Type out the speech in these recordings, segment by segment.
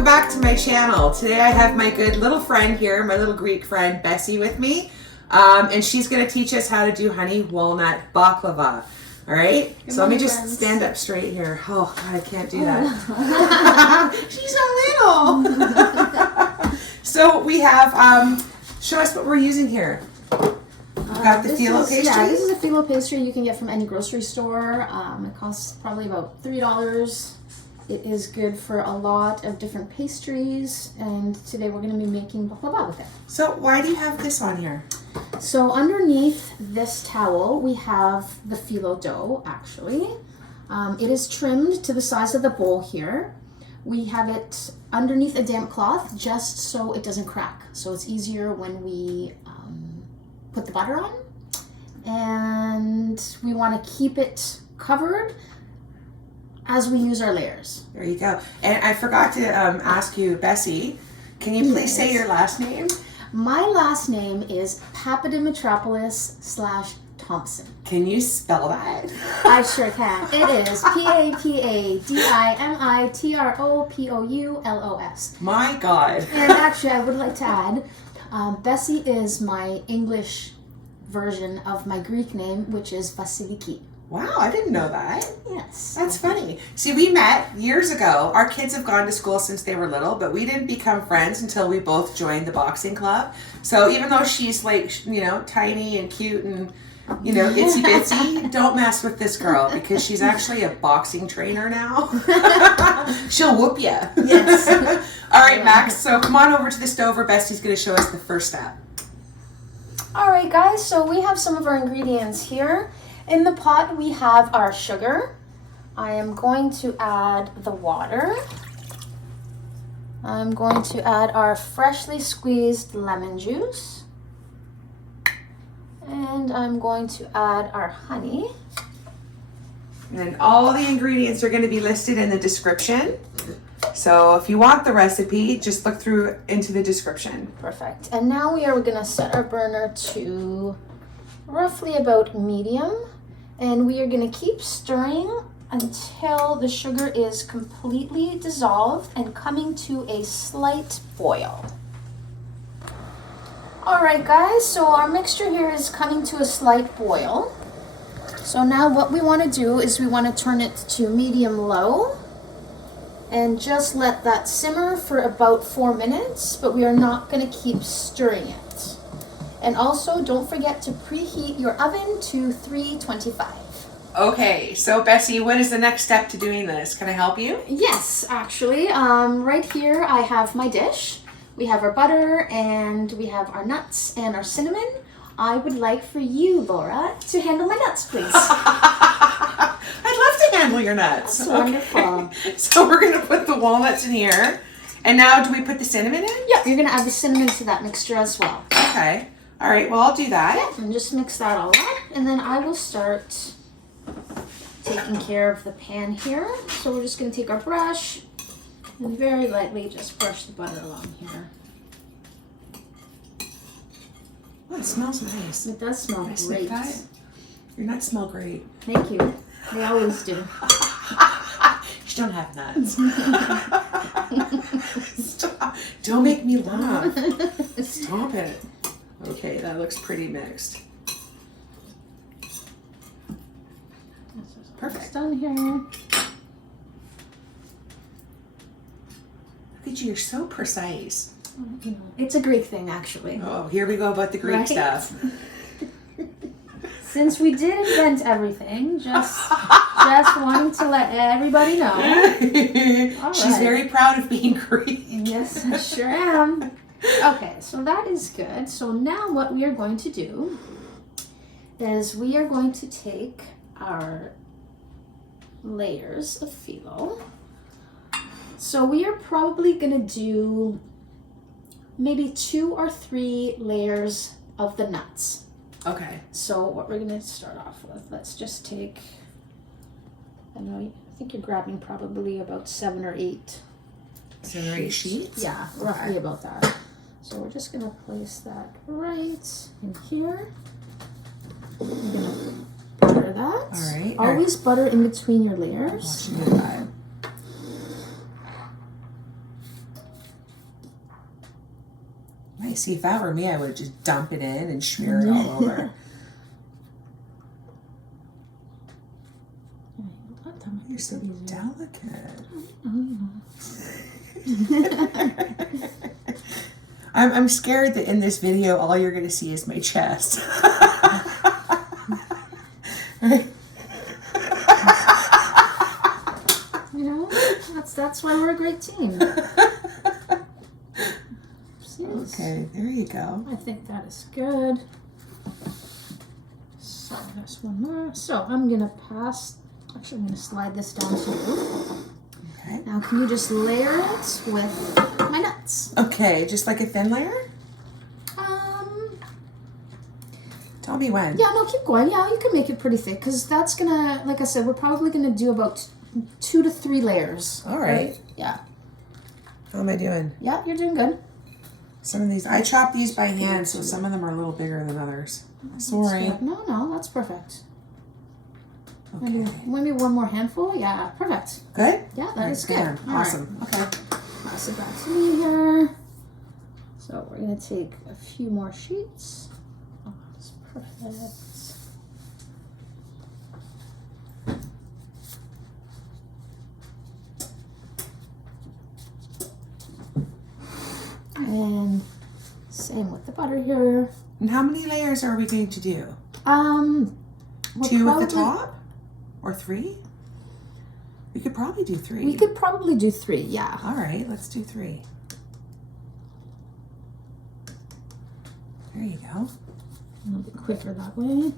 welcome back to my channel. Today I have my good little friend here, my little Greek friend Bessie with me, and she's going to teach us how to do honey walnut baklava. All right, so let me just stand up straight here. Oh God, I can't do that. She's so little. So we have, show us what we're using here. We've got the phyllo pastry. Yeah, this is a phyllo pastry you can get from any grocery store. It costs probably about $3. It is good for a lot of different pastries, and today we're going to be making baklava with it. So why do you have this on here? So underneath this towel, we have the phyllo dough, actually. It is trimmed to the size of the bowl here. We have it underneath a damp cloth just so it doesn't crack. So it's easier when we put the butter on. And we want to keep it covered as we use our layers. There you go. And I forgot to ask you, Bessie, can you please say your last name? My last name is Papadimitropolis/Thompson. Can you spell that? I sure can. It is Papadimitropolis. My God. And actually, I would like to add, Bessie is my English version of my Greek name, which is Vasiliki. Wow, I didn't know that. Yes. That's funny. See, we met years ago. Our kids have gone to school since they were little, but we didn't become friends until we both joined the boxing club. So even though she's like, you know, tiny and cute and, you know, itsy bitsy, don't mess with this girl because she's actually a boxing trainer now. She'll whoop you. Yes. All right, Max, so come on over to the stove where Bestie's going to show us the first step. All right, guys, so we have some of our ingredients here. In the pot, we have our sugar. I am going to add the water. I'm going to add our freshly squeezed lemon juice. And I'm going to add our honey. And all the ingredients are going to be listed in the description. So if you want the recipe, just look through into the description. Perfect. And now we are going to set our burner to roughly about medium. And we are going to keep stirring until the sugar is completely dissolved and coming to a slight boil. All right, guys, so our mixture here is coming to a slight boil. So now what we want to do is we want to turn it to medium-low and just let that simmer for about 4 minutes, but we are not going to keep stirring it. And also, don't forget to preheat your oven to 325. Okay, so Bessie, what is the next step to doing this? Can I help you? Yes, actually. Right here, I have my dish. We have our butter, and we have our nuts and our cinnamon. I would like for you, Laura, to handle my nuts, please. I'd love to handle your nuts. That's wonderful. Okay. So we're going to put the walnuts in here. And now, do we put the cinnamon in? Yep, you're going to add the cinnamon to that mixture as well. Okay. All right, well, I'll do that. Yeah, and just mix that all up, and then I will start taking care of the pan here. So we're just going to take our brush and very lightly just brush the butter along here. Oh, it smells nice. It does smell great. Your nuts smell great. Thank you. They always do. You don't have nuts. Stop. Don't make me laugh. Stop it. Okay, that looks pretty mixed. Perfect. It's done here. Look at you, you're so precise. It's a Greek thing, actually. Oh, here we go about the Greek stuff. Since we did invent everything, just wanting to let everybody know. She's very proud of being Greek. Yes, I sure am. Okay, so that is good. So now what we are going to do is we are going to take our layers of phyllo. So we are probably going to do maybe 2 or 3 layers of the nuts. Okay. So what we're going to start off with, let's just take, I think you're grabbing probably about 7 or 8. 7 or 8 sheets? Yeah, roughly about that. So we're just going to place that right in here. I'm going to butter that. All right. Always butter in between your layers. Watch you do that. See, if that were me, I would just dump it in and smear it all over. You're so delicate. I'm scared that in this video, all you're going to see is my chest. Right? You know, that's why we're a great team. Okay, there you go. I think that is good. So there's one more. So I'm going to pass. Actually, I'm going to slide this down to you. Okay. Now, can you just layer it with my nuts? Okay, just like a thin layer? Tell me when. Yeah, no, keep going. Yeah, you can make it pretty thick because that's going to, like I said, we're probably going to do about 2 to 3 layers. All right. Yeah. How am I doing? Yeah, you're doing good. Some of these, I chop these by hand, so some of them are a little bigger than others. Sorry. No, that's perfect. Okay. Maybe one more handful. Yeah, perfect. Good? Yeah, that is good. Awesome. Right. Okay. Pass it back to me here. So we're going to take a few more sheets. Oh, that's perfect. And same with the butter here. And how many layers are we going to do? 2 at the top? Or 3? We could probably do 3. We could probably do 3, yeah. All right, let's do 3. There you go. A little bit quicker that way.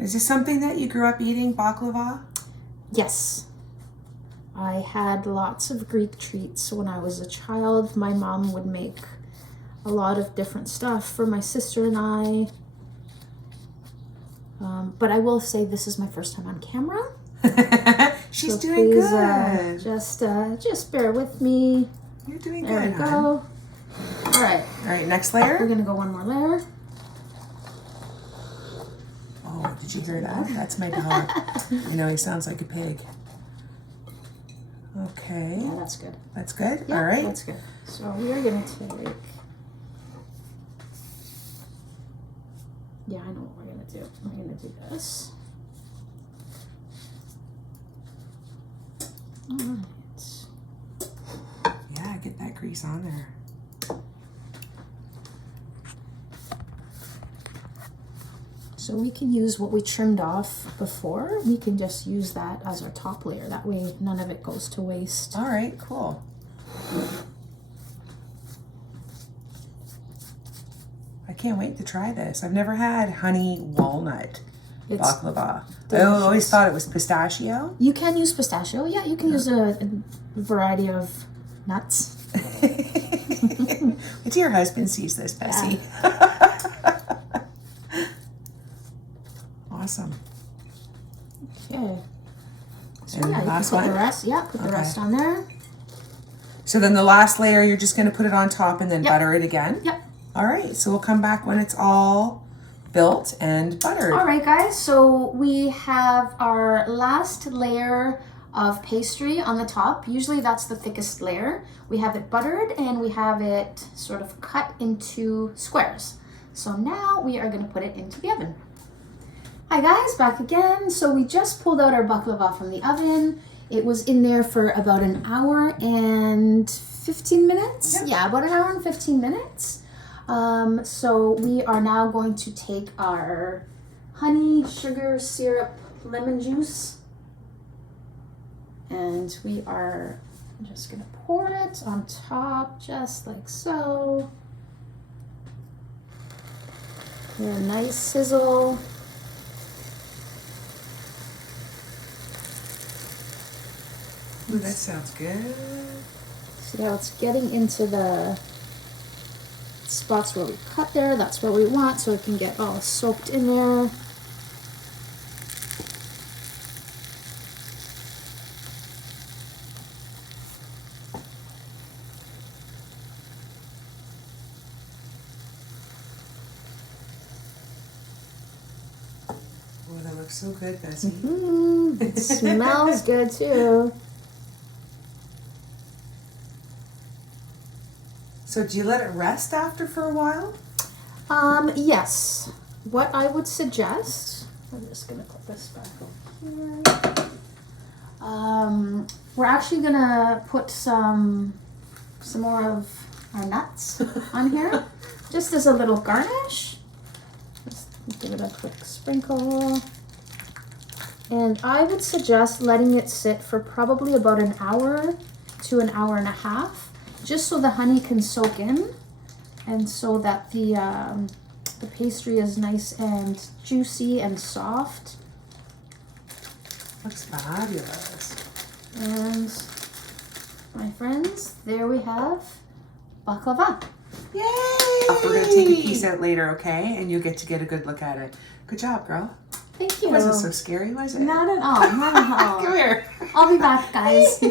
Is this something that you grew up eating, baklava? Yes. I had lots of Greek treats when I was a child. My mom would make a lot of different stuff for my sister and I. But I will say this is my first time on camera. She's so doing please, good. Just bear with me. You're doing There good, we go. All right. All right, next layer. We're gonna go one more layer. Oh, did you hear that? That's my dog. You know, he sounds like a pig. Okay. Yeah, that's good. That's good? Yeah, all right. That's good. So we are gonna take. Yeah, I know what we're gonna do. We're gonna do this. All right. Yeah, get that grease on there. So we can use what we trimmed off before. We can just use that as our top layer. That way none of it goes to waste. All right, cool. I can't wait to try this. I've never had honey walnut baklava. I always thought it was pistachio. You can use pistachio. Yeah, you can use a variety of nuts. Wait till your husband sees this, Bessie. Awesome. Okay. So And yeah, last you can put one? the rest. Yeah, put the rest on there. So then the last layer, you're just going to put it on top and then butter it again? Yep. All right, so we'll come back when it's all built and buttered. All right, guys, so we have our last layer of pastry on the top. Usually that's the thickest layer. We have it buttered and we have it sort of cut into squares. So now we are going to put it into the oven. Hi guys, back again. So we just pulled out our baklava from the oven. It was in there for about an hour and 15 minutes. Yep. Yeah, about an hour and 15 minutes. So we are now going to take our honey, sugar, syrup, lemon juice, and we are just gonna pour it on top, just like so. Get a nice sizzle. Ooh, that sounds good. See how it's getting into the spots where we cut there. That's what we want, so it can get all soaked in there. Oh, that looks looks so good, Bessie. It smells good too. So do you let it rest after for a while? Yes. What I would suggest, I'm just gonna put this back over here. We're actually gonna put some more of our nuts on here, just as a little garnish. Just give it a quick sprinkle. And I would suggest letting it sit for probably about an hour to an hour and a half, just so the honey can soak in, and so that the pastry is nice and juicy and soft. Looks fabulous. And my friends, there we have baklava. Yay! We're going to take a piece out later, okay? And you'll get to get a good look at it. Good job, girl. Thank you. Wasn't so scary, was it? Not at all. Not at all. Come here. I'll be back, guys.